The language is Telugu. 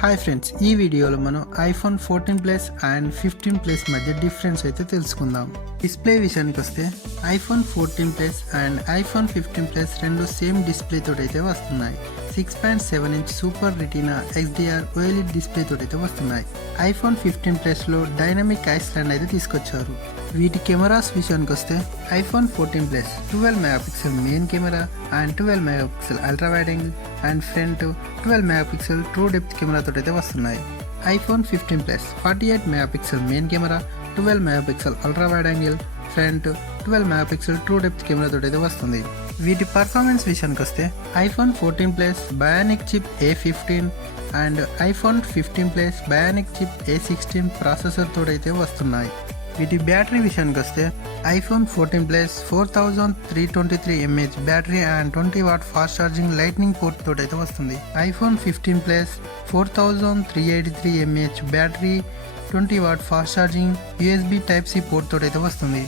హాయ్ ఫ్రెండ్స్, ఈ వీడియోలో మనం ఐఫోన్ 14 ప్లస్ అండ్ 15 ప్లస్ మధ్య డిఫరెన్స్ అయితే తెలుసుకుందాం. డిస్ప్లే విషయానికి వస్తే iPhone 14 plus and iPhone 15 plus రెండు సేమ్ డిస్ప్లే తోటైతే వస్తున్నాయి. 6.7 inch super retina XDR OLED డిస్ప్లే తోటైతే వస్తున్నాయి. ఐఫోన్ 15 ప్లస్లో డైనమిక్ ఐస్లాండ్ అయితే తీసుకొచ్చారు. వీటి కెమెరాస్ విషయానికి వస్తే iPhone 14 plus 12 megapixel main camera and 12 megapixel ultra wide angle and front 12 megapixel true depth camera తోటైతే వస్తున్నాయి. IPhone 15 plus 48 megapixel main camera, 12 megapixel ultra wide angle, front 12 megapixel true depth camera తోటైతే వస్తుంది. వీటి పర్ఫార్మెన్స్ విషయానికి వస్తే iPhone 14 plus bionic chip A15 and iPhone 15 plus bionic chip A16 processor తోడైతే వస్తున్నాయి. వీటి బ్యాటరీ విషయానికి వస్తే iPhone 14 plus 4323 mAh battery and 20 watt fast charging lightning port తోటైతే వస్తుంది. IPhone 15 plus 4383 mAh battery, 20 watt fast charging USB Type-C port తోటైతే వస్తుంది.